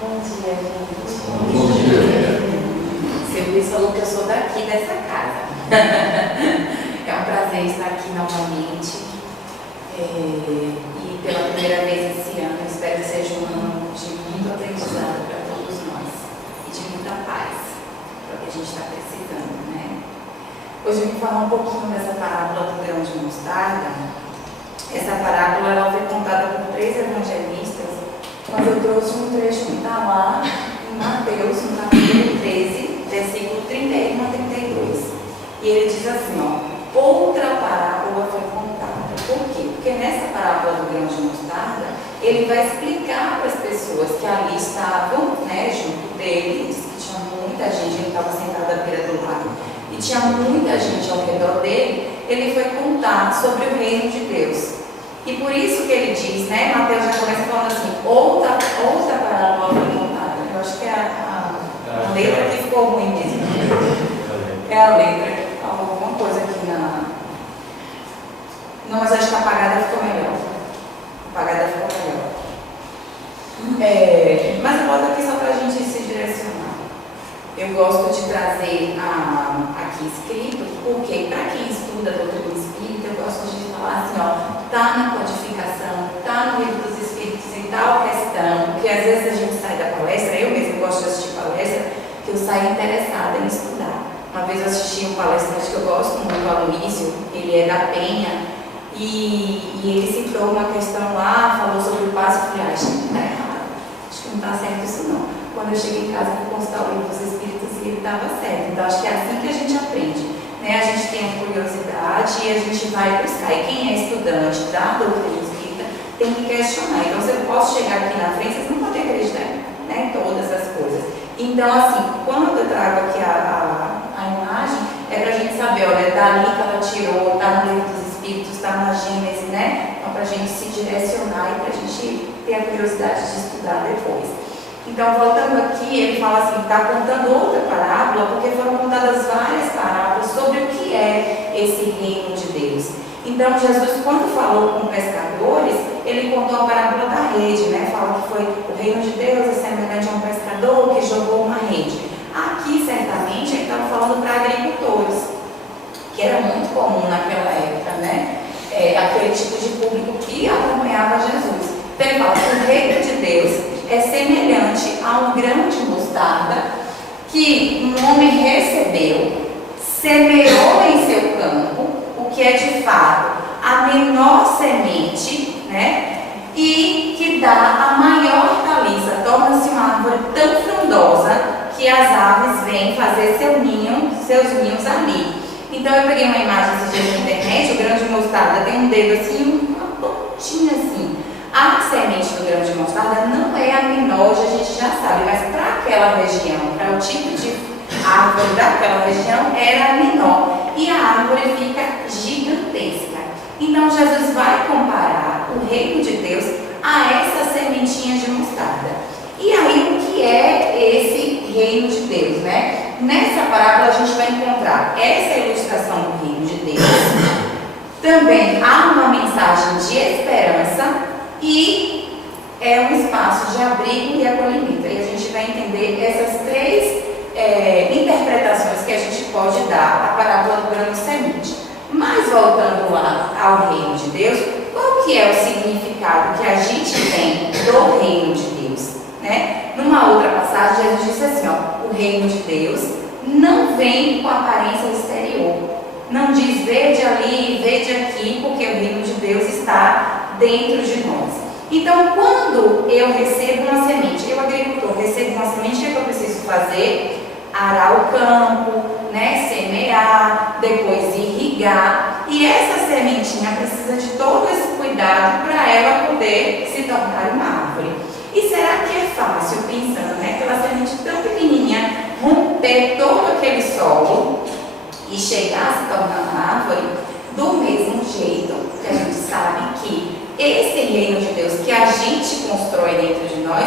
Bom dia, gente. Bom dia. Seu Luiz falou que eu sou daqui, dessa casa. É um prazer estar aqui novamente. E pela primeira vez esse ano, espero que seja um ano de muito aprendizado para todos nós e de muita paz, para o que a gente está precisando, né? Hoje eu vim falar um pouquinho dessa parábola do grão de mostarda. Essa parábola ela foi contada por 3 evangelistas, mas eu trouxe um trecho que está lá em Mateus, no capítulo 13, versículo 31 a 32. E ele diz assim, ó, outra parábola foi contada. Por quê? Porque nessa parábola do grão de mostarda, ele vai explicar para as pessoas que ali estavam, né, junto dele, diz que tinha muita gente, ele estava sentado à beira do lago, e tinha muita gente ao redor dele, ele foi contar sobre o reino de Deus. E por isso que ele diz, né, Mateus já começa falando assim, outra parábola foi contada. Eu acho que é a letra que ficou ruim mesmo. É a letra que falou alguma coisa aqui na... Não, mas acho que a apagada ficou melhor. Apagada ficou melhor. Mas eu boto aqui só para a gente se direcionar. Eu gosto de trazer aqui escrito, porque para quem estuda doutrina espírita, eu gosto de falar assim, ó, tá na codificação, tá no livro dos espíritos e tal questão, porque às vezes a gente sai da palestra, eu mesmo gosto de assistir palestra, que eu saio interessada em estudar. Uma vez eu assisti um palestrante que eu gosto muito, o Aloísio, ele é da Penha, e ele citou uma questão lá, falou sobre o passo, eu falei, acho que não está errado, acho que não está certo isso não. Quando eu cheguei em casa, fui consultar o livro dos espíritos e ele estava certo. Então, acho que é assim que a gente aprende, né? A gente tem a curiosidade e a gente vai buscar. E quem é estudante da doutrina espírita tem que questionar. Então, se eu posso chegar aqui na frente, vocês não podem acreditar, né, em todas as coisas. Então, assim, quando eu trago aqui a imagem, é para a gente saber, olha, dali que ela tirou, está no livro dos espíritos, está na Gênesis, né? Então, para a gente se direcionar e para a gente ter a curiosidade de estudar depois. Então, voltando aqui, ele fala assim, está contando outra parábola, porque foram contadas várias parábolas sobre o que é esse reino de Deus. Então, Jesus, quando falou com pescadores, ele contou a parábola da rede, né? Fala que foi o reino de Deus é semelhante a um pescador que jogou uma rede. Aqui, certamente, ele estava falando para agricultores, que era muito comum naquela época, né? Aquele tipo de público que acompanhava Jesus. Então, ele fala que o reino de Deus é semelhante a um grão de mostarda que um homem recebeu, semeou em seu campo, o que é de fato a menor semente, né? E que dá a maior hortaliça, torna-se uma árvore tão frondosa que as aves vêm fazer seus ninhos ali. Então eu peguei uma imagem esses dias na internet, o grão de mostarda tem um dedo assim, uma pontinha assim. A semente do grão de mostarda não é a menor, a gente já sabe, mas para aquela região, para o tipo de árvore daquela região, era a menor. E a árvore fica gigantesca. Então Jesus vai comparar o reino de Deus a essa sementinha de mostarda. E aí o que é esse reino de Deus, né? Nessa parábola a gente vai encontrar essa ilustração do reino de Deus. Também há uma mensagem de esperança e é um espaço de abrigo e acolhimento. E a gente vai entender essas 3 interpretações que a gente pode dar à parábola do grão de semente. Mas voltando lá ao reino de Deus, qual que é o significado que a gente tem do reino de Deus? Né? Numa outra passagem, Jesus disse assim, ó, o reino de Deus não vem com aparência exterior. Não diz vede ali, vede aqui, porque o reino de Deus está dentro de nós. Então, quando eu recebo uma semente, eu agricultor recebo uma semente, o que eu preciso fazer? Arar o campo, né? Semear, depois irrigar. E essa sementinha precisa de todo esse cuidado para ela poder se tornar uma árvore. E será que é fácil, pensando, né? Aquela semente tão pequenininha, romper todo aquele solo e chegar a se tornar uma árvore? Do mesmo jeito que a gente sabe que esse reino de Deus que a gente constrói dentro de nós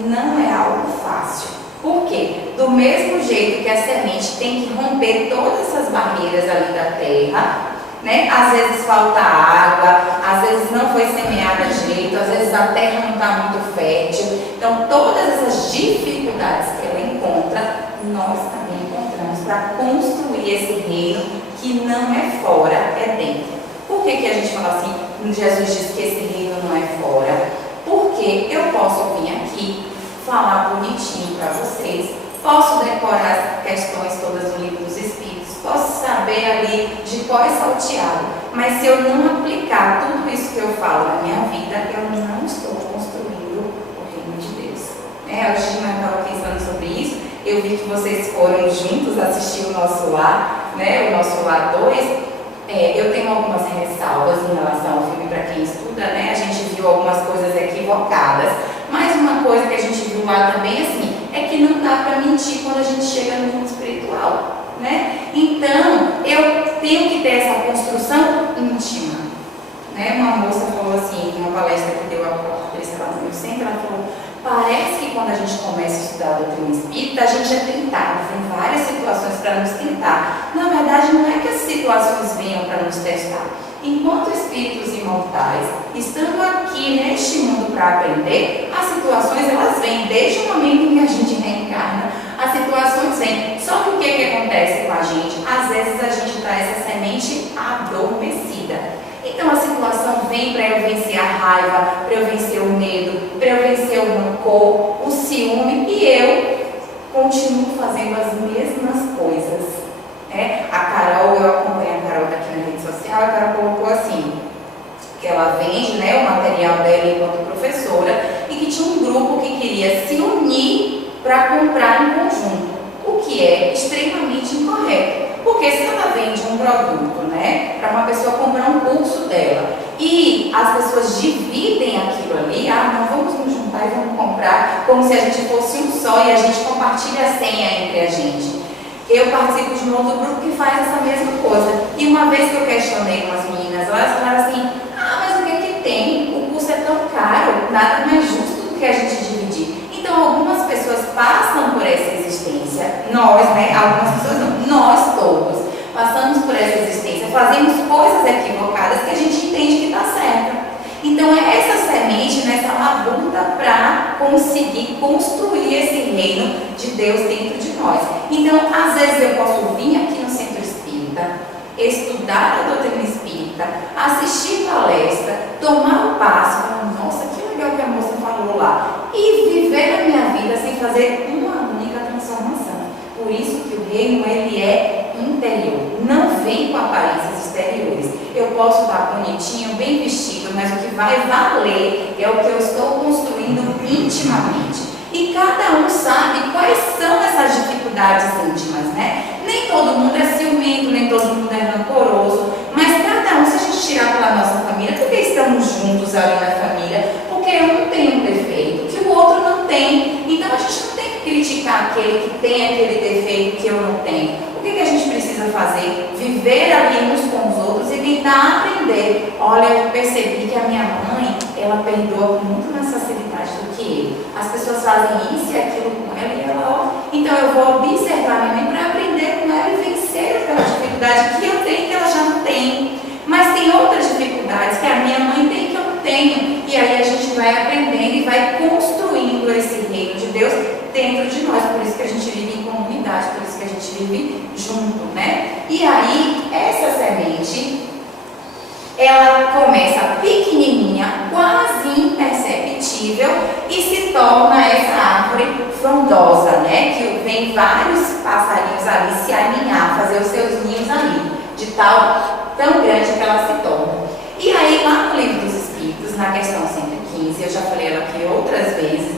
não é algo fácil. Por quê? Do mesmo jeito que a semente tem que romper todas essas barreiras ali da terra, né? Às vezes falta água, às vezes não foi semeada direito, às vezes a terra não está muito fértil. Então, todas essas as dificuldades que ela encontra, nós também encontramos para construir esse reino que não é fora, é dentro. Por que a gente fala assim, Jesus diz que esse reino não é fora? Porque eu posso vir aqui, falar bonitinho para vocês, posso decorar as questões todas do livro dos Espíritos, posso saber ali de qual é salteado, mas se eu não aplicar tudo isso que eu falo na minha vida, eu não estou construindo o reino de Deus. Hoje eu estava pensando sobre isso, eu vi que vocês foram juntos assistir o nosso lar, o nosso lar 2. Eu tenho algumas ressalvas em relação ao filme para quem estuda, A gente viu algumas coisas equivocadas, mas uma coisa que a gente viu lá também, assim, é que não dá para mentir quando a gente chega no mundo espiritual, Então, eu tenho que ter essa construção íntima, Uma moça falou assim, em uma palestra que deu a Patrícia lá no meu centro, ela falou, parece que quando a gente começa a estudar a doutrina espírita, a gente é tentado, tem várias situações para nos tentar. Na verdade, não é que as situações venham para nos testar. Enquanto espíritos imortais, estando aqui neste mundo para aprender, as situações elas vêm desde o momento em que a gente reencarna, as situações vêm. Só que o que acontece com a gente? Às vezes a gente dá essa semente adormecida. Então a situação vem para eu vencer a raiva, para eu vencer o medo, para eu vencer o rancor, o ciúme, e eu continuo fazendo as mesmas coisas. A Carol, eu acompanho a Carol aqui na rede social, a Carol colocou assim, que ela vende o material dela enquanto professora e que tinha um grupo que queria se unir para comprar em conjunto, o que é extremamente incorreto. Porque se ela vende um produto, para uma pessoa comprar um curso dela, e as pessoas dividem aquilo ali, não vamos nos juntar e vamos comprar, como se a gente fosse um só e a gente compartilha a senha entre a gente. Eu participo de um outro grupo que faz essa mesma coisa. E uma vez que eu questionei umas meninas, elas falaram assim, mas o que tem? O curso é tão caro, nada mais justo do que a gente dividir. Então algumas pessoas passam por essa existência, nós, algumas pessoas não, nós todos passamos por essa existência, fazemos coisas equivocadas que a gente entende que está certo. Então é essa semente, essa labuta para conseguir construir esse reino de Deus dentro de nós. Então às vezes eu posso vir aqui no Centro Espírita, estudar a doutrina espírita, assistir palestra, tomar o passo, falar, nossa, que legal que a moça falou lá, e viver a minha vida sem fazer uma única transformação. Por isso que o reino ele é interior, não vem com aparências exteriores. Eu posso estar bonitinho, bem vestido, mas o que vai valer é o que eu estou construindo intimamente. E cada um sabe quais são essas dificuldades íntimas, Nem todo mundo é ciumento, nem todo mundo é rancoroso, mas cada um, se a gente tirar pela nossa família, porque estamos juntos ali na família, porque um tem um defeito que o outro não tem. Então a gente não tem que criticar aquele que tem aquele defeito que eu não tenho. O que a gente precisa fazer? Viver ali uns com os outros e tentar aprender. Olha, eu percebi que a minha mãe, ela perdoa com muito mais facilidade do que eu. As pessoas fazem isso e aquilo com ela e ela, então eu vou observar minha mãe para aprender com ela e vencer aquela dificuldade que eu tenho que ela já não tem. Mas tem outras dificuldades que a minha mãe tem que eu não tenho. E aí a gente vai aprendendo e vai construindo esse reino de Deus dentro de nós. Por isso que a gente vive em comunidade, por isso que a gente vive junto, E aí, essa semente, ela começa pequenininha, quase imperceptível, e se torna essa árvore frondosa, que vem vários passarinhos ali se aninhar, fazer os seus ninhos ali, de tão grande que ela se torna. E aí, lá no Livro dos Espíritos, na questão 115, eu já falei ela aqui outras vezes,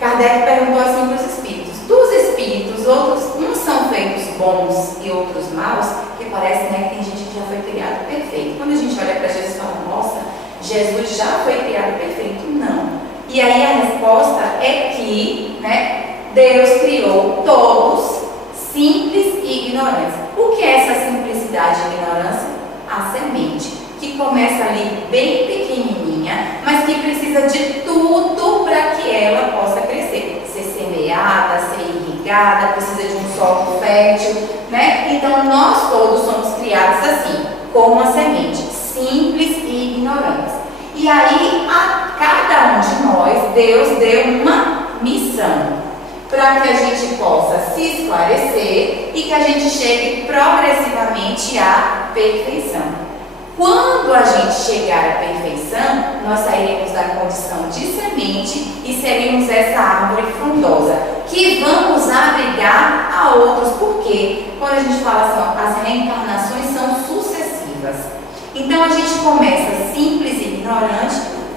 Kardec perguntou assim para os espíritos, dos espíritos, outros, uns são feitos bons e outros maus, que parece que tem gente que já foi criado perfeito. Quando a gente olha para Jesus e fala, nossa, Jesus já foi criado perfeito? Não. E aí a resposta é que Deus criou todos simples e ignorantes. O que é essa simplicidade e ignorância? A semente, que começa ali bem pequenininha, mas que precisa de tudo para que ela possa crescer. Ser semeada, ser irrigada, precisa de um solo fértil, Então nós todos somos criados assim, como uma semente, simples e ignorantes. E aí a cada um de nós, Deus deu uma missão, para que a gente possa se esclarecer e que a gente chegue progressivamente à perfeição. Quando a gente chegar à perfeição, nós sairemos da condição de semente e seremos essa árvore frondosa, que vamos abrigar a outros, porque quando a gente fala assim, as reencarnações são sucessivas. Então a gente começa simples e ignorante,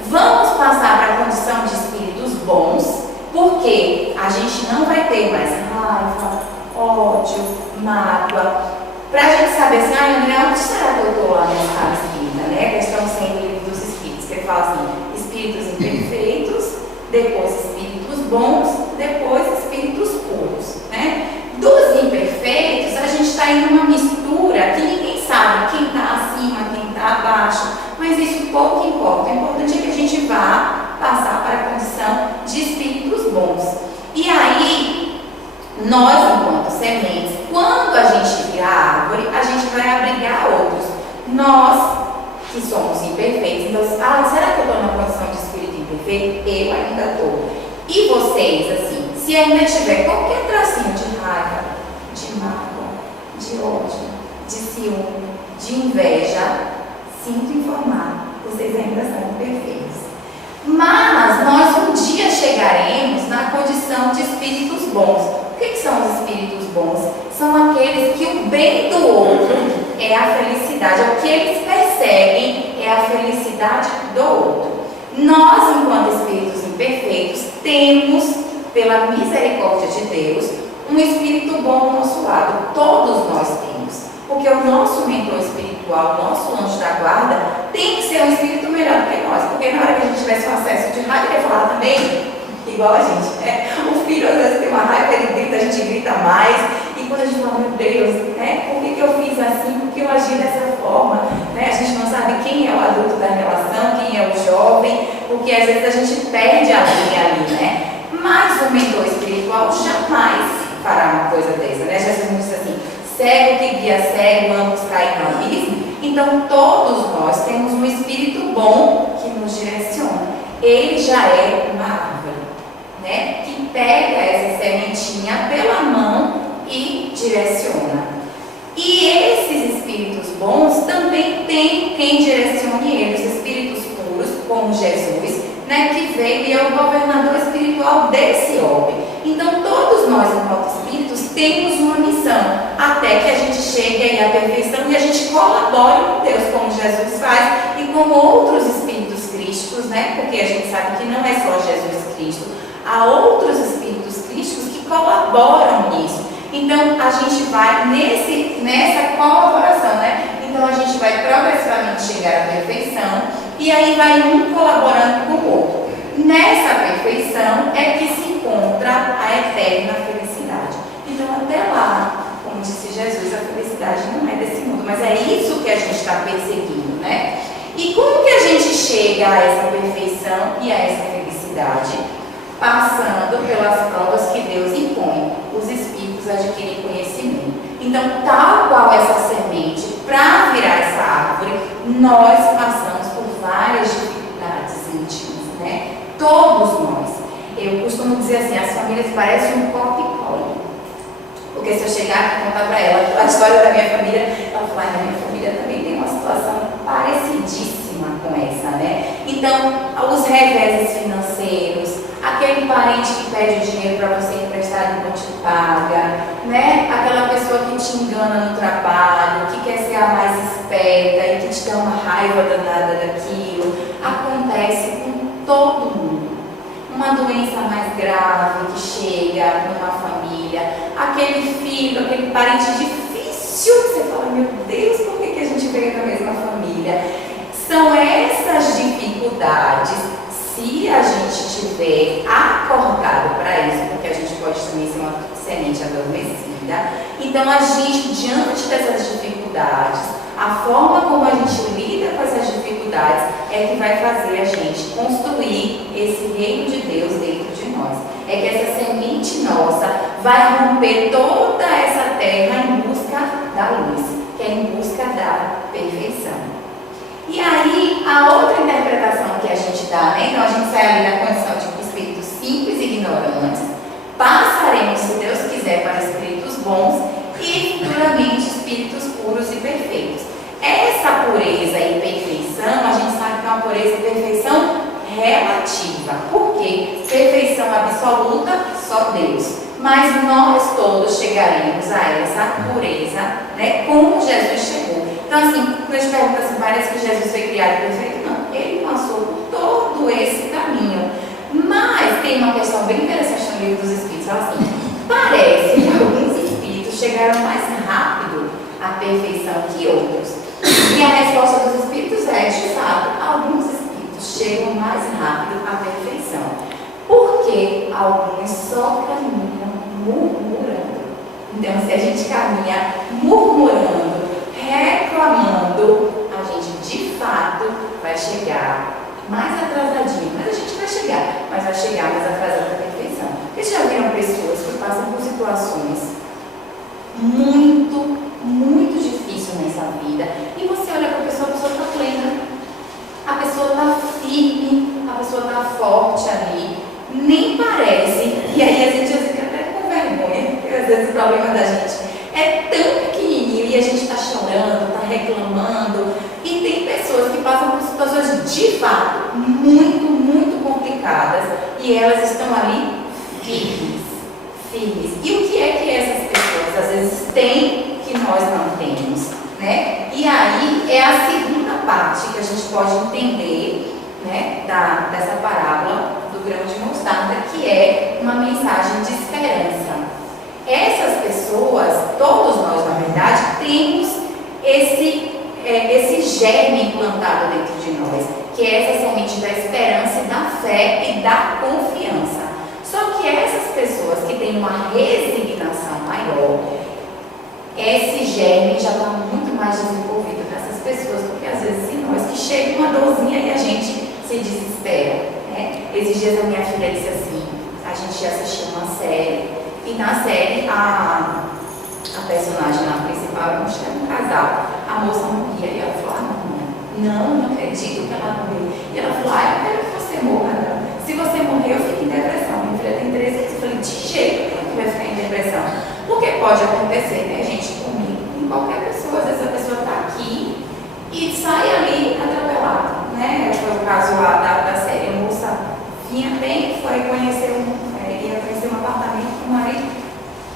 vamos passar para a condição de espíritos bons, porque a gente não vai ter mais raiva, ódio, mágoa. Para a gente saber assim, André, onde será que eu estou lá na escala espírita, né? A questão sempre do livro dos espíritos, que ele fala assim, espíritos imperfeitos, depois espíritos bons, depois espíritos puros, né? Dos imperfeitos, a gente está em uma mistura que ninguém sabe quem está acima, quem está abaixo, mas isso pouco importa. O importante é que a gente vá passar para a condição de espíritos bons. E aí, nós, enquanto sementes, quando a gente virar árvore, a gente vai abrigar outros. Nós, que somos imperfeitos, então, será que eu estou na condição de espírito imperfeito? Eu ainda estou. E vocês, assim, se ainda tiver qualquer tracinho de raiva, de mágoa, de ódio, de ciúme, de inveja, sinto informar, vocês ainda são imperfeitos. Mas nós um dia chegaremos na condição de espíritos bons. O que são os espíritos bons? São aqueles que o bem do outro é a felicidade, o que eles perseguem é a felicidade do outro. Nós, enquanto espíritos imperfeitos, temos, pela misericórdia de Deus, um espírito bom ao nosso lado. Todos nós temos. Porque o nosso mentor espiritual, o nosso anjo da guarda, tem que ser um espírito melhor do que nós. Porque na hora que a gente tivesse um acesso de raiva, ele ia falar também, igual a gente, né? O filho às vezes tem uma raiva, ele grita, a gente grita mais. E quando a gente fala, meu Deus, né? Por que eu fiz assim? Por que eu agi dessa forma? Né? A gente não sabe quem é o adulto da relação, quem é o jovem, porque às vezes a gente perde a linha ali, né? Mas o mentor espiritual jamais fará uma coisa dessa, né? Jesus nos diz assim, cego que guia cego, ambos caem no abismo. Então todos nós temos um espírito bom que nos direciona. Ele já é uma árvore, né? Que pega essa sementinha pela mão e direciona. E esses espíritos bons também tem quem direcione eles, os espíritos puros, como Jesus, né, que veio e é o governador espiritual desse orbe. Então todos nós, enquanto espíritos, temos uma missão, até que a gente chegue aí à perfeição e a gente colabore com Deus, como Jesus faz, e como outros espíritos crísticos, né, porque a gente sabe que não é só Jesus Cristo, há outros espíritos crísticos que colaboram nisso. Então a gente vai nessa colaboração, né? Então a gente vai progressivamente chegar à perfeição e aí vai um colaborando com o outro. Nessa perfeição é que se encontra a eterna felicidade. Então até lá, como disse Jesus, a felicidade não é desse mundo, mas é isso que a gente está perseguindo, né? E como que a gente chega a essa perfeição e a essa felicidade? Passando pelas provas que Deus impõe. Os espíritos adquirem conhecimento. Então, tal qual essa semente, para virar essa árvore, nós passamos por várias dificuldades íntimas, né? Todos nós. Eu costumo dizer assim, as famílias parecem um copy-cola. Porque se eu chegar aqui e contar para ela a história da minha família, ela fala, na minha família também tem uma situação parecidíssima com essa, né? Então, os reveses financeiros, aquele parente que pede o dinheiro para você emprestar e não te paga, né? Aquela pessoa que te engana no trabalho, que quer ser a mais esperta e que te dá uma raiva danada daquilo, acontece com todo mundo. Uma doença mais grave que chega numa família, aquele filho, aquele parente difícil que você fala, meu Deus, por que a gente veio da mesma família? São essas dificuldades. Se a gente tiver acordado para isso, porque a gente pode também ser uma semente adormecida, então a gente, diante dessas dificuldades, a forma como a gente lida com essas dificuldades é que vai fazer a gente construir esse reino de Deus dentro de nós. É que essa semente nossa vai romper toda essa terra em busca da luz, que é em busca da perfeição. E aí, a outra interpretação que a gente dá, né? Então a gente sai ali da condição de um espírito simples e ignorantes, passaremos, se Deus quiser, para espíritos bons e futuramente espíritos puros e perfeitos. Essa pureza e perfeição, a gente sabe que é uma pureza e perfeição relativa. Por quê? Perfeição absoluta, só Deus. Mas nós todos chegaremos a essa pureza, né? Como Jesus chegou. Então, assim, quando a gente pergunta assim, parece que Jesus foi criado perfeito? Não, ele passou por todo esse caminho. Mas tem uma questão bem interessante no livro dos Espíritos. Fala assim, parece que alguns espíritos chegaram mais rápido à perfeição que outros. E a resposta dos espíritos é, de fato, alguns espíritos chegam mais rápido à perfeição. Porque alguns só caminham murmurando. Então, se a gente caminha murmurando, reclamando, a gente de fato vai chegar mais atrasadinho. Mas a gente vai chegar, mas vai chegar mais atrasado à perfeição. Vocês já viram pessoas que passam por situações muito difíceis nessa vida e você olha para a pessoa está plena, a pessoa está firme, a pessoa está forte ali, nem parece, e aí a gente fica até com vergonha, porque às vezes o problema da gente é tão pequenininho e a gente está chorando, está reclamando, e tem pessoas que passam por situações de fato muito complicadas e elas estão ali firmes. E o que é que essas pessoas às vezes têm que nós não temos, né? E aí é a segunda parte que a gente pode entender, né, dessa parábola do grão de mostarda, que é uma mensagem de esperança. Essas pessoas, todos nós na verdade, temos esse germe implantado dentro de nós, que é essa semente da esperança e da fé e da confiança. Só que essas pessoas que têm uma resignação maior, esse germe já está muito mais desenvolvido nessas pessoas do que às vezes em nós, que chega uma dorzinha e a gente se desespera, né? Esses dias a minha filha disse assim, a gente ia assistir uma série, e na série a personagem lá principal era um casal, a moça morria e ela falou, não acredito que ela morreu. E ela falou, eu quero que você morra, não. Se você morrer, eu fico em depressão. Minha filha tem 13 anos. Eu falei, de jeito que vai ficar em depressão. Porque pode acontecer, né, gente, comigo, com qualquer pessoa. Às vezes a pessoa está aqui e sai ali atropelada, né? Foi o caso lá da série. A moça vinha bem, foi conhecer ia conhecer um apartamento com o marido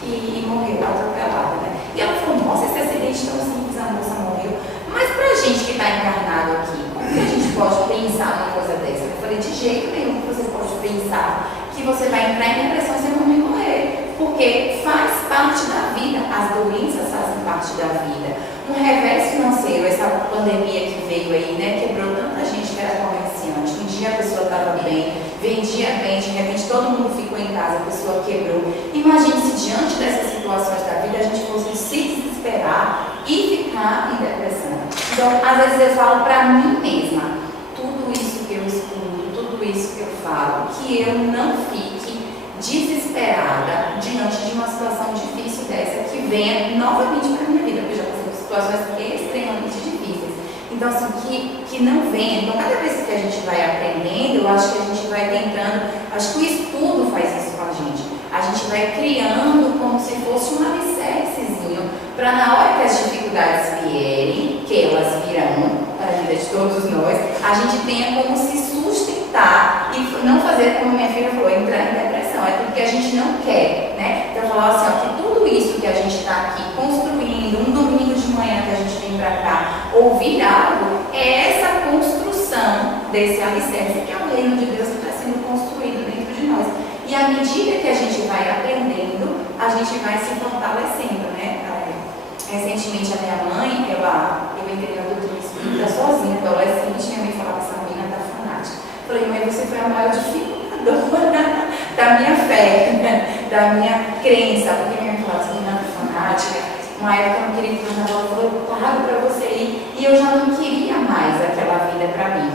e morreu atropelada, né? E ela falou, nossa, esse acidente tão simples, a moça morreu. Mas pra gente que está encarnado aqui, como que a gente pode pensar numa coisa dessa? Eu falei, de jeito nenhum que você pode pensar que você vai entrar em depressão sem morrer. Porque faz parte da vida, as doenças fazem parte da vida. Um revés financeiro, essa pandemia que veio aí, né, quebrou tanta gente que era comerciante. Um dia a pessoa estava bem, vendia bem, de repente todo mundo ficou em casa, a pessoa quebrou. Imagine se diante dessas situações da vida a gente fosse se desesperar e ficar em depressão. Então, às vezes eu falo para mim mesma, tudo isso que eu escuto, tudo isso que eu falo, que eu não fique desesperada diante de uma situação difícil dessa, que venha novamente para a minha vida, porque eu já passei por situações extremamente difíceis. Então, assim, que não venha. Então, cada vez que a gente vai aprendendo, eu acho que a gente vai tentando, acho que o estudo faz isso com a gente. A gente vai criando como se fosse um alicercezinho, para na hora que as dificuldades vierem, que elas virão para a vida de todos nós, a gente tenha como se sustentar e não fazer, como minha filha falou, entrar em depressão. É tudo que a gente não quer, né? Então, falar assim, ó, que tudo isso que a gente está aqui construindo, um domingo de manhã que a gente vem para cá, ouvir algo, é essa construção desse alicerce, que é o reino de Deus que está sendo construído dentro de nós. E à medida que a gente vai aprendendo, a gente vai se fortalecendo, né? Recentemente a minha mãe, eu entrei na doutrina espírita sozinha, adolescente, minha mãe falava, essa menina tá fanática. Falei, mãe, você foi a maior dificultadora da minha fé, né? Da minha crença, porque minha mãe falava, essa menina tá fanática. Uma época eu não queria ir para o carnaval, falou, eu pago para você ir, e eu já não queria mais aquela vida para mim.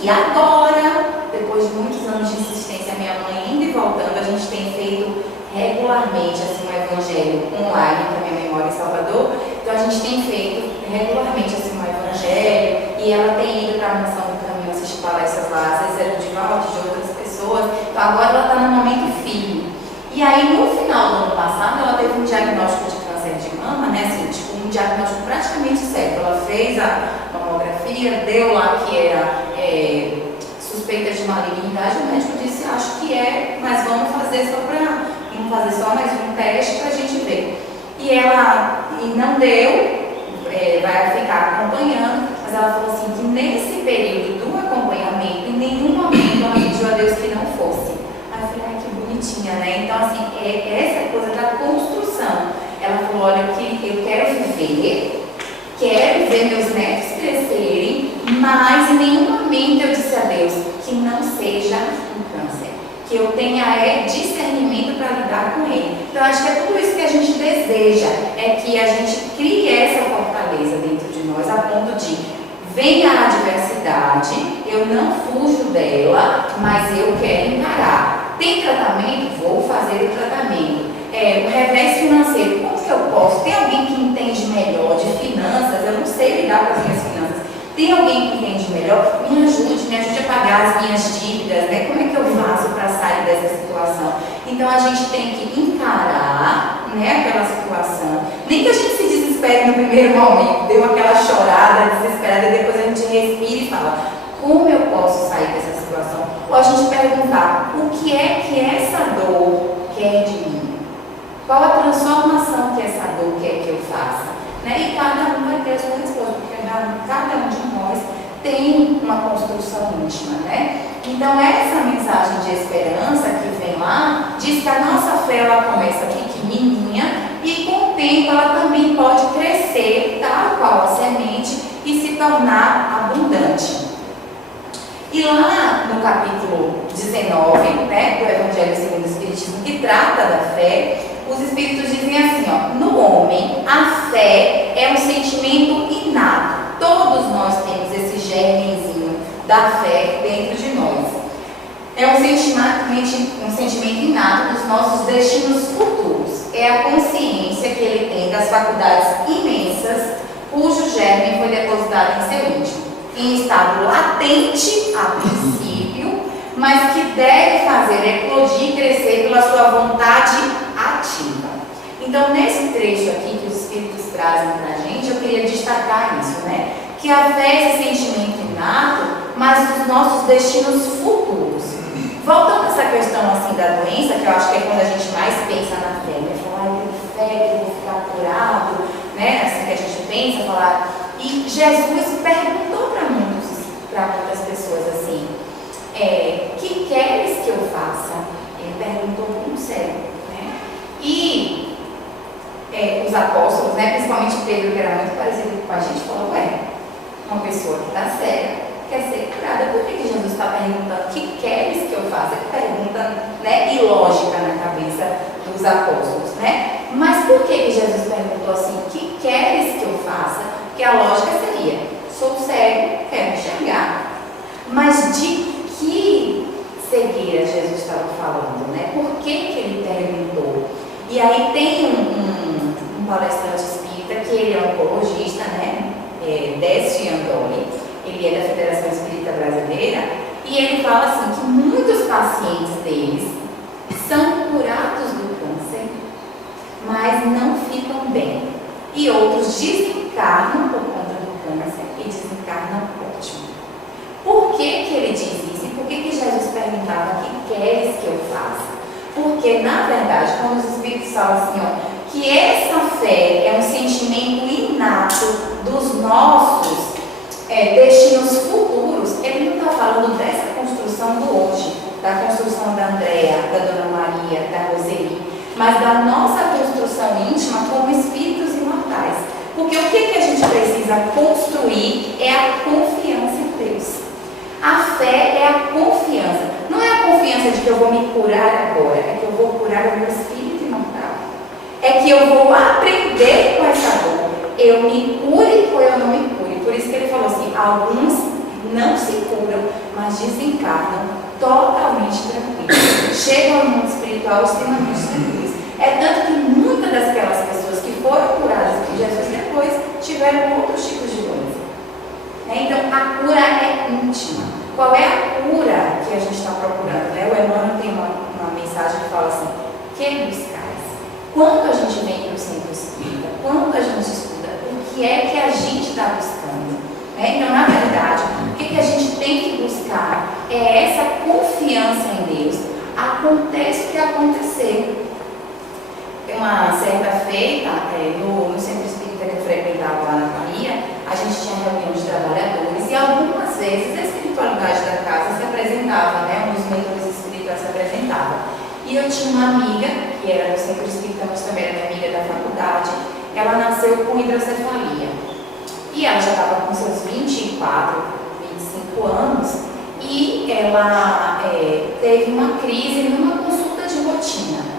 E agora, depois de muitos anos de insistência, minha mãe indo e voltando, a gente tem feito regularmente assim, um evangelho online, que a minha mãe mora em Salvador. Então a gente tem feito regularmente assim, um evangelho, e ela tem ido para a Mansão do Caminho assistir palestras lá, às vezes é do Divaldo, de outras pessoas. pessoas. Então agora ela está no momento filho. E aí no final do ano passado ela teve um diagnóstico de câncer de mama, né? Assim, tipo, um diagnóstico praticamente certo. Ela fez a mamografia, deu lá que era suspeita de malignidade, o médico disse, acho que é, mas vamos fazer só mais um teste para a gente ver. E não deu, vai ficar acompanhando, mas ela falou assim que nesse período do acompanhamento, em nenhum momento ela pediu a Deus que não fosse. Aí eu falei, ai, que bonitinha, né? Então, assim, essa coisa da construção. Ela falou, olha, eu quero ver meus netos crescerem, mas em nenhum momento eu disse a Deus que não seja um câncer, que eu tenha discernimento para lidar com ele. Então, acho que é tudo isso que a gente deseja, é que a gente crie essa fortaleza dentro de nós, a ponto de venha a adversidade, eu não fujo dela, mas eu quero encarar. Tem tratamento? Vou fazer o tratamento. O revés financeiro, como que eu posso? Tem alguém que entende melhor de finanças? Eu não sei lidar com as minhas finanças. Tem alguém que entende melhor? Me ajude a pagar as minhas dívidas, né? Como é que eu faço para sair dessa situação? Então a gente tem que encarar, né, aquela situação. Nem que a gente se desespere no primeiro momento, dê aquela chorada desesperada e depois a gente respira e fala, como eu posso sair dessa situação? Ou a gente perguntar, o que é que essa dor quer de mim? Qual a transformação que essa dor quer que eu faça? Né? E cada um vai ter a sua resposta, porque cada um de nós tem uma construção íntima, né? Então essa mensagem de esperança que vem lá, diz que a nossa fé ela começa pequenininha e com o tempo ela também pode crescer, tal qual a semente, e se tornar abundante. E lá no capítulo 19, né, do Evangelho segundo o Espiritismo, que trata da fé, os Espíritos dizem assim, ó, no homem, a fé é um sentimento inato. Todos nós temos esse germenzinho da fé dentro de nós. É um sentimento inato dos nossos destinos futuros. É a consciência que ele tem das faculdades imensas, cujo germe foi depositado em seu íntimo, em estado latente a princípio, mas que deve fazer eclodir e crescer pela sua vontade ativa. Então, nesse trecho aqui que os Espíritos trazem para a gente, eu queria destacar isso, né? Que a fé é esse sentimento inato, mas dos nossos destinos futuros. Voltando a essa questão assim da doença, que eu acho que é quando a gente mais pensa na fé, né? Falar, eu tenho fé que eu vou ficar curado, né? Assim que a gente pensa, falar. E Jesus perguntou para muitas pessoas assim, que queres que eu faça? Ele perguntou para um cego, né? E os apóstolos, né, principalmente Pedro, que era muito parecido com a gente, falou, uma pessoa que está cega quer ser curada. Por que Jesus está perguntando, que queres que eu faça? Que pergunta, né, ilógica na cabeça dos apóstolos, né? Mas por que Jesus perguntou assim, que queres que eu faça? Porque a lógica seria, sou cego, quero enxergar. Mas de que cegueira Jesus estava falando, né? Por que ele perguntou? E aí tem um palestrante espírita, que ele é oncologista, né? Décio Andoli, ele é da Federação Espírita Brasileira, e ele fala assim, que muitos pacientes deles são curados do câncer, mas não ficam bem. E outros desencarnam por conta do câncer e desencarnam ótimo. Por que ele diz isso? E por que Jesus perguntava, que queres que eu faça? Porque, na verdade, quando os Espíritos falam assim, ó, que essa fé é um sentimento inato dos nossos destinos futuros, ele não está falando dessa construção do hoje, da construção da Andréa, da Dona Maria, da Roseli, mas da nossa construção íntima como espíritos imortais. Porque o que a gente precisa construir é a confiança em Deus. A fé é a confiança. Não é a confiança de que eu vou me curar agora, é que eu vou curar o meu espírito imortal. É que eu vou aprender com essa dor. Eu me cure ou eu não me cure. Por isso que ele falou assim, alguns não se curam, mas desencarnam totalmente tranquilos. Chegam ao mundo espiritual extremamente tranquilos. É tanto que muitas daquelas pessoas que foram curadas por Jesus depois tiveram outros tipos de doença. Então, a cura é íntima. Qual é a cura que a gente está procurando? o Emmanuel tem uma mensagem que fala assim: que buscais? Quando a gente vem para o centro espírita, quando a gente estuda, o que é que a gente está buscando? Né? Então, na verdade, o que a gente tem que buscar é essa confiança em Deus. Acontece o que acontecer. Uma certa feita, no centro espírita que eu frequentava lá na Bahia, a gente tinha reunião de trabalhadores e algumas vezes a espiritualidade da casa se apresentava, né? Um dos mentores espirituais se apresentava. E eu tinha uma amiga, que era do centro espírita, mas também era minha amiga da faculdade. Ela nasceu com hidrocefalia. E ela já estava com seus 24, 25 anos e ela teve uma crise numa consulta de rotina.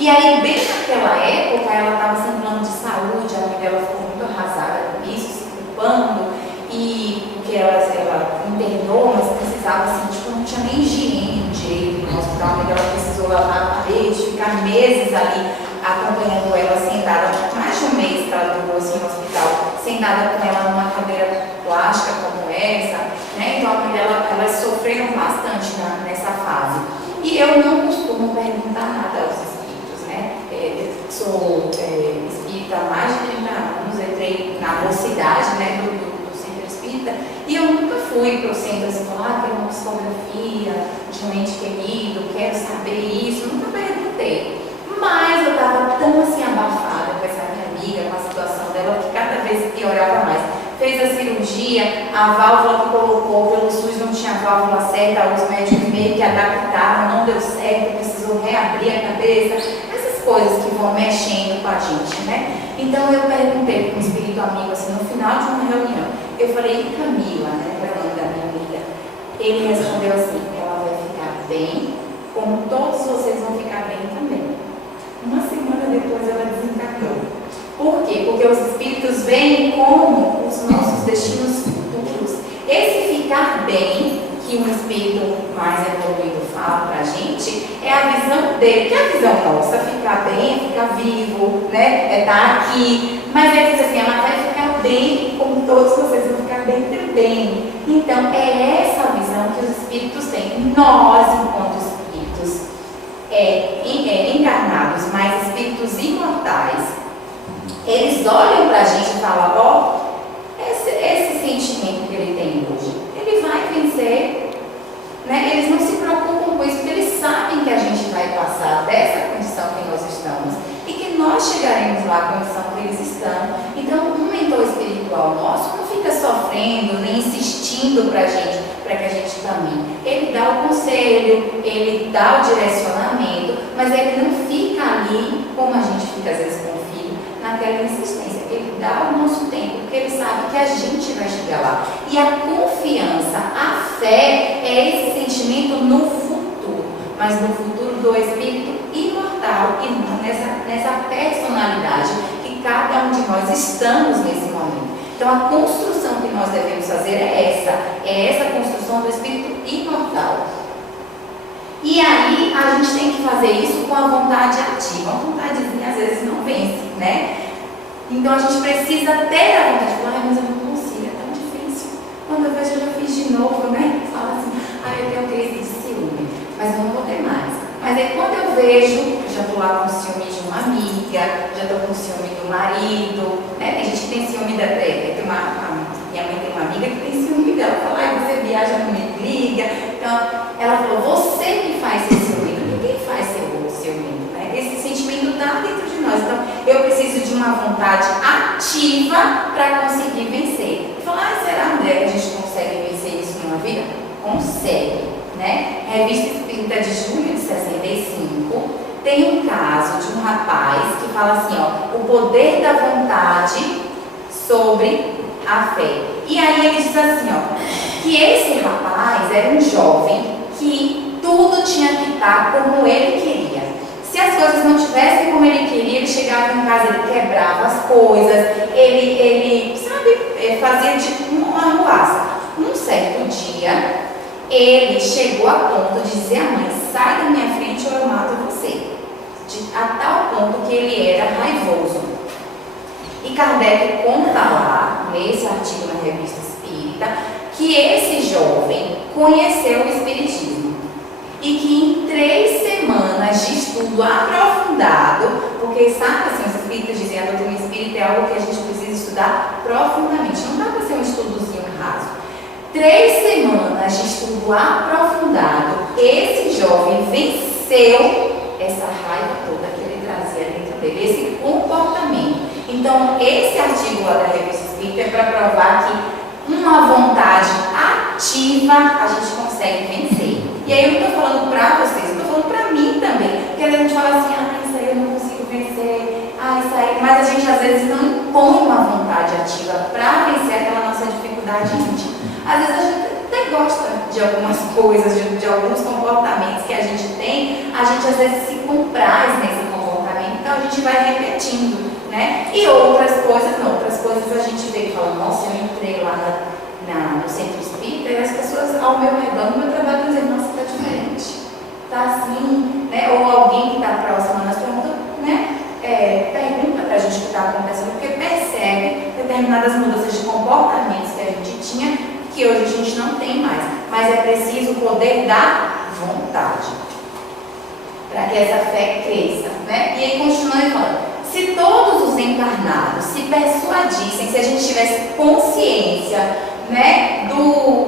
E aí, bem naquela época, ela estava sem plano de saúde, a mãe dela ficou muito arrasada com isso, se culpando, e porque ela internou, mas precisava, assim, tipo, não tinha nem higiene direito no hospital, a mãe dela precisou lavar a parede, ficar meses ali acompanhando ela sentada, mais de um mês que ela durou assim no hospital, sentada com ela numa cadeira plástica como essa, né? Então a mãe dela, elas sofreram bastante nessa fase. E eu não costumo perguntar nada aos espíritos, né? Sou espírita há mais de 30 anos, entrei na mocidade, né, do centro espírita, e eu nunca fui para o centro assim, falar, quero uma psicografia de um ente querido, quero saber isso, nunca perguntei. Mas eu estava tão assim abafada com essa minha amiga, com a situação dela, que cada vez piorava mais. Fez a cirurgia, a válvula que colocou pelo SUS não tinha válvula certa, os médicos meio que adaptaram, não deu certo, precisou reabrir a cabeça. Essas coisas que vão mexendo com a gente, né? Então eu perguntei para um espírito amigo, assim, no final de uma reunião, eu falei, Camila, né, para o nome da minha amiga, ele respondeu assim, ela vai ficar bem, como todos vocês vão ficar bem também. Uma semana depois ela desencarnou. Por quê? Porque os espíritos veem como os nossos destinos futuros. Esse ficar bem, que um espírito mais evoluído fala pra gente, é a visão dele. Que é a visão nossa, ficar bem, é ficar vivo, né? É estar aqui. Mas ele diz assim, ela vai ficar bem, como todos vocês vão ficar bem também. Então, é essa visão que os espíritos têm. Nós, enquanto espíritos, encarnados, mas espíritos imortais, eles olham para a gente e falam, ó, esse sentimento que ele tem hoje, ele vai vencer, né? Eles não se preocupam com isso, porque eles sabem que a gente vai passar dessa condição que nós estamos e que nós chegaremos lá à condição que eles estão. Então, um mentor espiritual nosso não fica sofrendo, nem insistindo para que a gente caminhe. Ele dá o conselho, ele dá o direcionamento, mas ele não fica ali, como a gente fica às vezes com o filho, naquela insistência. Ele dá o nosso tempo, porque ele sabe que a gente vai chegar lá. E a confiança, a fé, é esse sentimento no futuro, mas no futuro do espírito imortal e não nessa personalidade que cada um de nós estamos nesse momento. Então a construção que nós devemos fazer é essa construção do espírito imortal. E aí a gente tem que fazer isso com a vontade ativa. A vontadezinha às vezes não vence, né? Então a gente precisa ter a vontade de falar, mas eu não consigo, é tão difícil. Quando eu vejo, eu já fiz de novo, né? Fala assim, eu tenho crise de ciúme, mas eu não vou ter mais. Mas aí quando eu vejo, já estou lá com ciúme de uma amiga, já estou com ciúme do marido, né? Tem gente que tem ciúme da minha mãe tem uma amiga que tem ciúme dela, fala, você viaja, não me liga. Então ela falou, você me faz ser ciumento, ninguém faz ser ciumento, né? Esse sentimento está dentro de nós. Então eu preciso de uma vontade ativa para conseguir vencer. E falar, será, André, que a gente consegue vencer isso numa vida? Consegue, né? Revista Espírita de julho de 65 tem um caso de um rapaz que fala assim, ó, o poder da vontade sobre a fé. E aí ele diz assim, ó, que esse rapaz era um jovem que tudo tinha que estar como ele queria. Se as coisas não tivessem como ele queria, ele chegava em casa, ele quebrava as coisas, ele sabe, fazia tipo uma arruaça. Um certo dia, ele chegou a ponto de dizer à mãe, sai da minha frente ou eu mato você. A tal ponto que ele era raivoso. E Kardec conta lá, nesse artigo na Revista Espírita, que esse jovem conheceu o Espiritismo. e que em 3 semanas de estudo aprofundado, porque sabe assim, os espíritos dizem, a doutrina espírita é algo que a gente precisa estudar profundamente, não dá para ser um estudozinho raso. 3 semanas de estudo aprofundado, esse jovem venceu essa raiva toda que ele trazia dentro dele, esse comportamento. Então, esse artigo lá da Revista Espírita é para provar que uma vontade ativa a gente consegue vencer. E aí eu não estou falando para vocês, eu estou falando para mim também. Porque a gente fala assim, isso aí eu não consigo vencer, isso aí. Mas a gente às vezes não impõe uma vontade ativa para vencer aquela nossa dificuldade íntima. Às vezes a gente até gosta de algumas coisas, de alguns comportamentos que a gente tem, a gente às vezes se compraz nesse comportamento, então a gente vai repetindo, né? E outras coisas a gente vê e fala, nossa, eu entrei lá no centro espírita e as pessoas ao meu redor, no meu trabalho, estão dizendo, nossa, está diferente, está assim, né? Ou alguém que está próximo nas perguntas, né? Pergunta para a gente o que está acontecendo, porque percebe determinadas mudanças de comportamentos que a gente tinha, que hoje a gente não tem mais, mas é preciso o poder da vontade para que essa fé cresça, né? E aí continuando falando, se todos os encarnados se persuadissem, se a gente tivesse consciência, né,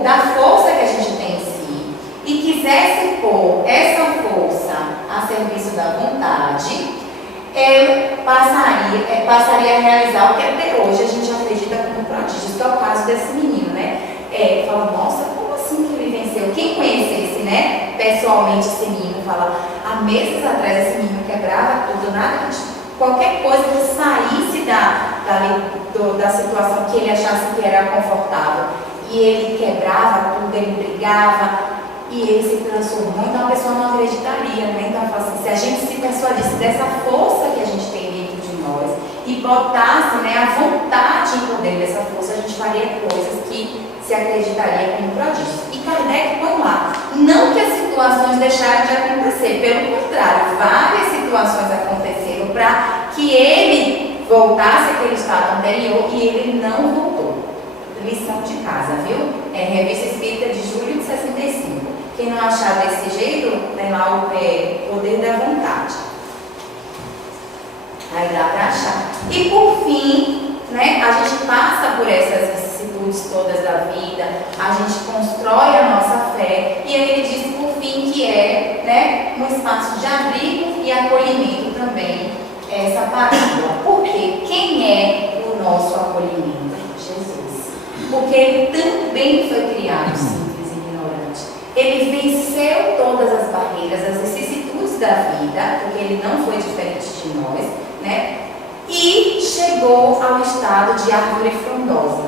da força que a gente tem em si e quisesse pôr essa força a serviço da vontade, passaria a realizar o que até hoje a gente acredita como prodígio, que é o caso desse menino, né? Fala, nossa, como assim que ele venceu? Quem conhecesse, né, pessoalmente esse menino, fala, há meses atrás esse menino quebrava tudo, qualquer coisa que saísse da situação que ele achasse que era confortável, e ele quebrava tudo, ele brigava, e ele se transformou, então a pessoa não acreditaria, né? Então, assim, se a gente se persuadisse dessa força que a gente tem dentro de nós e botasse, né, a vontade em poder dessa força, a gente faria coisas que se acreditaria como prodígio. E Kardec põe lá, não que as situações deixaram de acontecer, pelo contrário, várias situações aconteceram para que ele voltasse àquele estado anterior e ele não voltou. Lição de casa, viu? Revista Espírita de julho de 65. Quem não achar desse jeito, tem lá o poder da vontade. Aí dá para achar. E por fim, né, a gente passa por essas vicissitudes todas da vida, a gente constrói a nossa fé, e aí ele diz por fim que né, um espaço de abrigo e acolhimento também, essa parábola. Por quê? Quem é o nosso acolhimento? Jesus. Porque ele também foi criado simples e ignorante. Ele venceu todas as barreiras, as vicissitudes da vida, porque ele não foi diferente de nós, né? E chegou ao estado de árvore frondosa.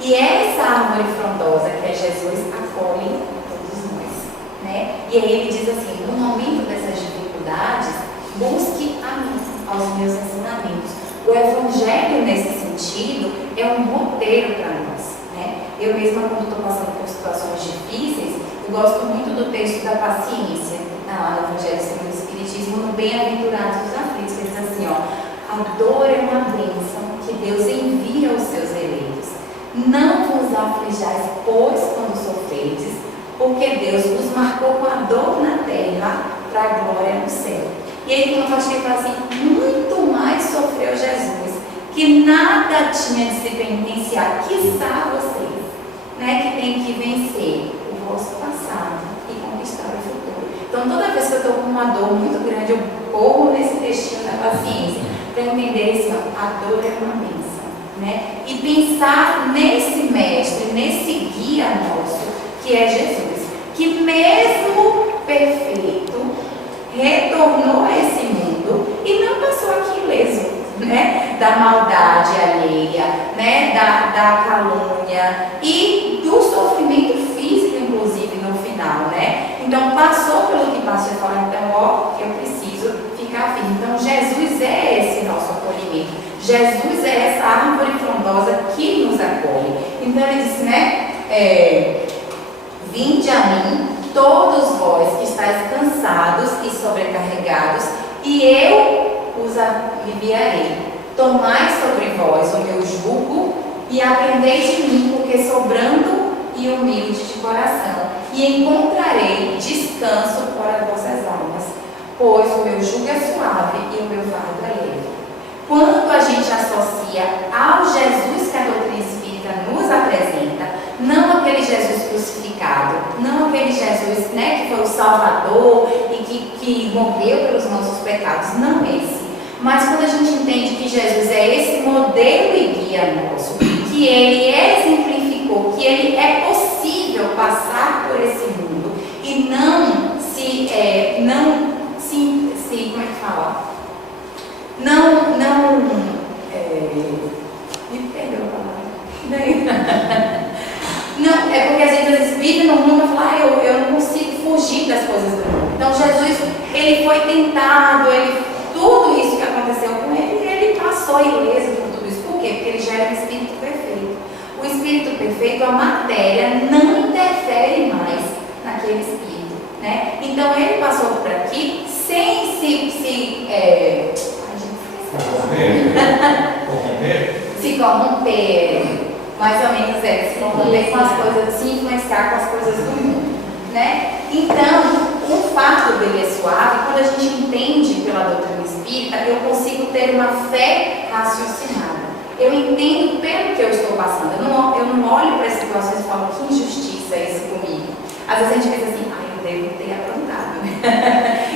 E essa árvore frondosa que é Jesus acolhe todos nós, né? E aí ele diz assim, no momento dessas dificuldades, busque a mim, aos meus ensinamentos. O Evangelho, nesse sentido, é um roteiro para nós, né? Eu mesma, quando estou passando por situações difíceis, eu gosto muito do texto da paciência, lá no Evangelho segundo o Espiritismo, no Bem-aventurados dos aflitos, que diz assim, a dor é uma bênção que Deus envia aos seus eleitos. Não vos aflijais, pois, quando sofredes, porque Deus vos marcou com a dor na terra para a glória no céu. E aí, quando eu achei, fala assim, muito mais sofreu Jesus, que nada tinha de se penitenciar, quiçá vocês, né, que tem que vencer o vosso passado e conquistar o futuro. Então, toda vez que eu estou com uma dor muito grande, eu corro nesse textinho da paciência, para entender assim, a dor é uma bênção, né? E pensar nesse mestre, nesse guia nosso, que é Jesus, que mesmo perfeito, retornou a esse mundo e não passou aqui ileso, né? Da maldade alheia, né? Da calúnia e do sofrimento físico, inclusive, no final, né? Então, passou pelo que passou e falou, então, eu preciso ficar firme. Então, Jesus é esse nosso acolhimento. Jesus é essa árvore frondosa que nos acolhe. Então, ele disse, né? Vinde a mim, todos vós que estáis cansados e sobrecarregados, e eu os aliviarei. Tomai sobre vós o meu jugo e aprendei de mim, porque sou brando e humilde de coração, e encontrarei descanso para vossas almas, pois o meu jugo é suave e o meu fardo é leve. Quando a gente associa ao Jesus que a doutrina espírita nos apresenta, não aquele Jesus crucificado, não aquele Jesus, né, que foi o Salvador e que morreu pelos nossos pecados, não esse. Mas quando a gente entende que Jesus é esse modelo e guia nosso, que ele exemplificou, que ele é possível passar por esse mundo e não se como é que fala? Me perdeu a palavra. Não, é porque a gente às vezes vive no mundo e fala, eu não consigo fugir das coisas do mundo. Então Jesus, ele foi tentado, tudo isso que aconteceu com ele, ele passou ileso por tudo isso. Por quê? Porque ele já era um espírito perfeito. O espírito perfeito, a matéria não interfere mais naquele espírito, né? Então ele passou por aqui sem se corromper, mais ou menos se corromper com as coisas, se influenciar com as coisas do mundo, né? Então, o fato dele é suave, quando a gente entende pela doutrina espírita, eu consigo ter uma fé raciocinada. Eu entendo pelo que eu estou passando. Eu não olho para as situações e falo, que injustiça é isso comigo. Às vezes a gente pensa assim, eu devo ter aprontado, né?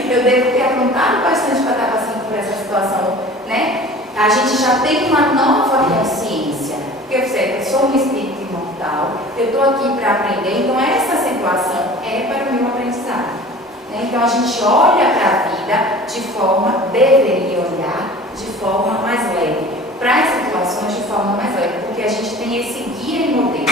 Eu devo ter aprontado bastante para estar passando por essa situação, né? A gente já tem uma nova consciência. Eu sei, eu sou um espírito imortal, eu estou aqui para aprender, então essa situação é para o meu aprendizado. Né? Então a gente olha para a vida de forma, deveria olhar de forma mais leve, para as situações de forma mais leve, porque a gente tem esse guia e modelo.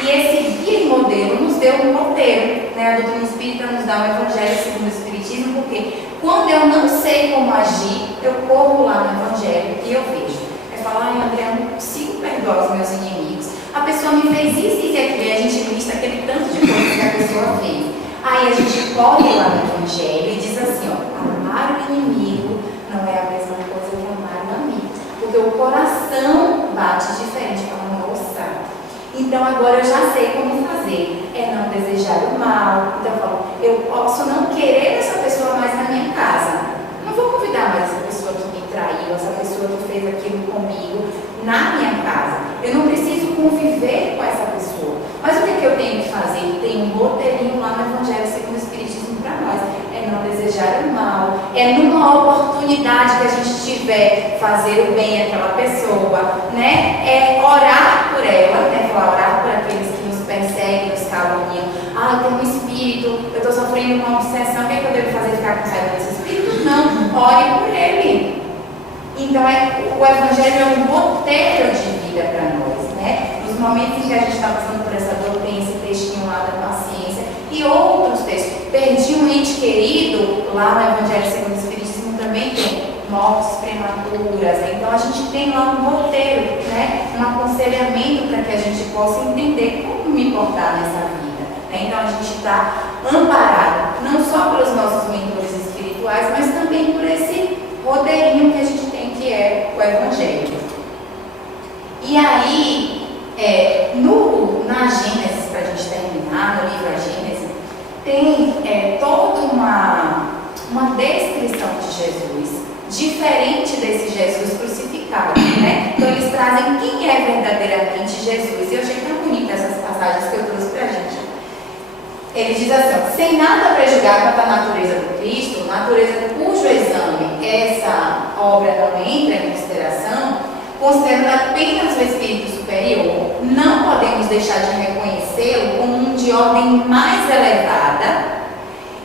E esse guia e modelo nos deu um roteiro, né? A doutrina espírita nos dá o Evangelho segundo o Espiritismo, porque quando eu não sei como agir, eu corro lá no Evangelho e eu vejo. É falar, André, eu não consigo perdoar os meus inimigos. A pessoa me fez isso e aquilo, e a gente lista aquele tanto de coisas que a pessoa fez. Aí a gente corre lá no Evangelho e diz assim, amar o inimigo não é a mesma coisa que amar o amigo. Porque o coração bate diferente para uma moça. Então agora eu já sei como fazer. É não desejar o mal. Então eu falo, eu posso não querer essa pessoa mais na minha casa. Não vou convidar mais essa pessoa que me traiu, essa pessoa que fez aquilo comigo na minha casa. Eu não preciso conviver com essa pessoa. Mas o que eu tenho que fazer? Tem um roteirinho lá no Evangelho segundo o Espiritismo para nós. É não desejar o mal. É numa oportunidade que a gente tiver fazer o bem àquela pessoa, né? É orar por ela, né? Orar por aqueles que nos perseguem, nos caluniam. Tem um espírito, eu estou sofrendo uma obsessão, o que é que eu devo fazer? Ficar com raiva desse espírito? Não, ore por ele. Então, o Evangelho é um roteiro de vida para nós, né? Nos momentos em que a gente está passando por essa doutrina, esse textinho lá da paciência e outros textos. Perdi um ente querido, lá no Evangelho segundo o Espiritismo também tem mortes prematuras. Então, a gente tem lá um roteiro, né? Um aconselhamento para que a gente possa entender como me portar nessa vida. Né? Então, a gente está amparado, não só pelos nossos mentores espirituais, mas também por esse roteirinho que a gente tem, que é o Evangelho. E aí, na Gênesis, para a gente terminar, no livro A Gênesis, tem toda uma descrição de Jesus, diferente desse Jesus crucificado, né? Então eles trazem quem é verdadeiramente Jesus. E eu achei tão bonita essas passagens que eu trouxe para a gente. Ele diz assim, sem nada prejudicar quanto à natureza do Cristo, natureza cujo exame essa obra não entra em consideração, considerando apenas o espírito superior, não podemos deixar de reconhecê-lo como um de ordem mais elevada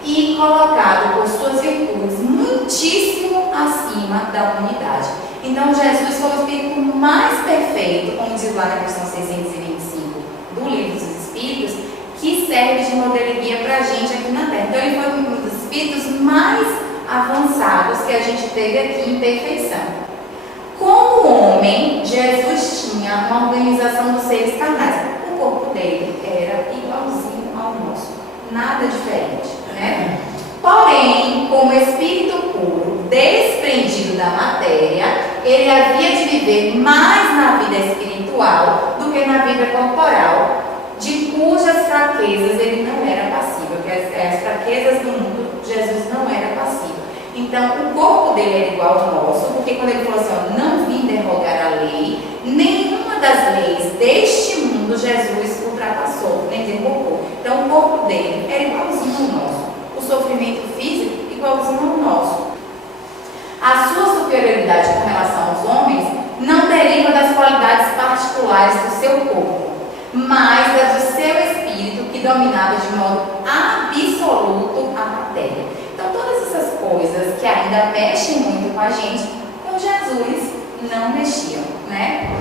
e colocado por suas virtudes muitíssimo acima da humanidade. Então Jesus foi o espírito mais perfeito, como diz lá na questão 625 do Livro dos Espíritos, que serve de modelo e guia para a gente aqui na Terra. Então ele foi um dos espíritos mais avançados que a gente teve aqui em perfeição. Como homem, Jesus tinha uma organização dos seres carnais. O corpo dele era igualzinho ao nosso, nada diferente, né? Porém, como espírito puro, desprendido da matéria, ele havia de viver mais na vida espiritual do que na vida corporal, de cujas fraquezas ele não era passível, porque as fraquezas do mundo, Jesus não era passível. Então, o corpo dele era igual ao nosso, porque quando ele falou assim, ó, não vim derrogar a lei, nenhuma das leis deste mundo Jesus ultrapassou, nem derrogou. Então, o corpo dele era igualzinho ao nosso, o sofrimento físico igualzinho ao nosso. A sua superioridade com relação aos homens não deriva das qualidades particulares do seu corpo, mas da do seu espírito que dominava de modo absoluto a matéria. Então, todas essas coisas que ainda mexem muito com a gente, com Jesus não mexiam, né?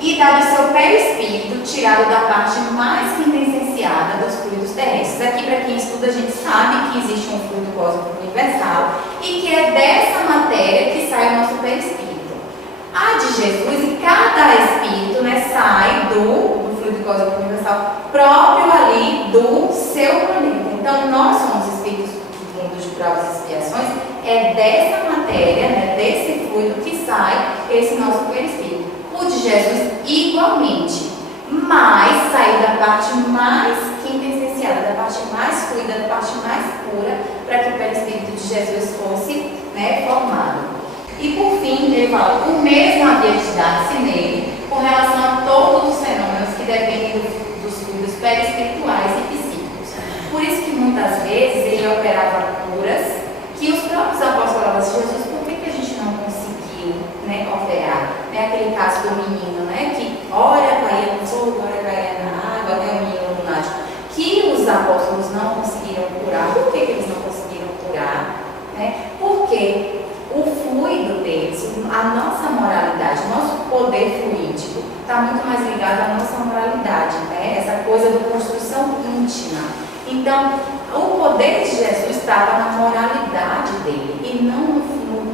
E dado o seu perispírito, tirado da parte mais quintessenciada dos fluidos terrestres. Aqui, para quem estuda, a gente sabe que existe um fluido cósmico universal e que é dessa matéria que sai o nosso perispírito. A de Jesus, e cada espírito, né, sai do fluido cósmico universal próprio ali do seu planeta. Então, nós somos espíritos do mundo de provas e expiações, é dessa matéria, né, desse fluido que sai esse nosso perispírito. O de Jesus igualmente, mas sair da parte mais quintessenciada, da parte mais fluida, da parte mais pura, para que o perispírito de Jesus fosse, né, formado. E por fim, ele fala, o mesmo havia de dar-se nele com relação a todos os fenômenos que dependem dos fluidos perispirituais e psíquicos. Por isso que muitas vezes ele operava curas que os próprios apóstolos falavam assim, Jesus, por que a gente não conseguiu, né, operar? Né, aquele caso do menino, né, que ora caía no fogo, ora caía na água, né, o menino lunático, que os apóstolos não conseguiram curar. Por que eles não conseguiram curar? Né? Porque o fluido deles, a nossa moralidade, o nosso poder fluídico está muito mais ligado à nossa moralidade, né? Essa coisa da construção íntima. Então, o poder de Jesus estava na moralidade dele e não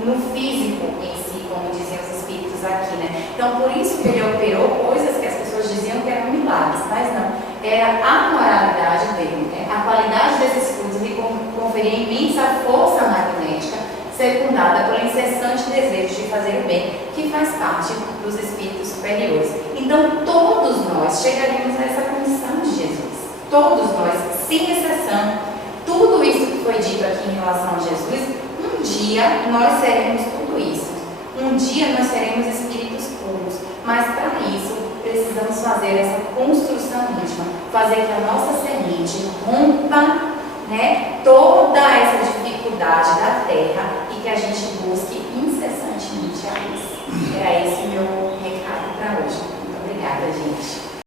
no físico em si, como diziam os espíritos aqui, né? Então, por isso que ele operou coisas que as pessoas diziam que eram milagres, mas não. Era a moralidade dele, né? A qualidade desses fluidos lhe conferia imensa força magnética, secundada pelo incessante desejo de fazer o bem, que faz parte dos espíritos superiores. Então, todos nós chegaremos a essa condição de Jesus. Todos nós, sem exceção. Tudo isso que foi dito aqui em relação a Jesus, um dia nós seremos tudo isso. Um dia nós seremos espíritos puros. Mas para isso, precisamos fazer essa construção íntima, fazer que a nossa semente rompa, né, toda essa dificuldade da terra e que a gente busque incessantemente a luz. Era esse o meu recado para hoje. Muito obrigada, gente.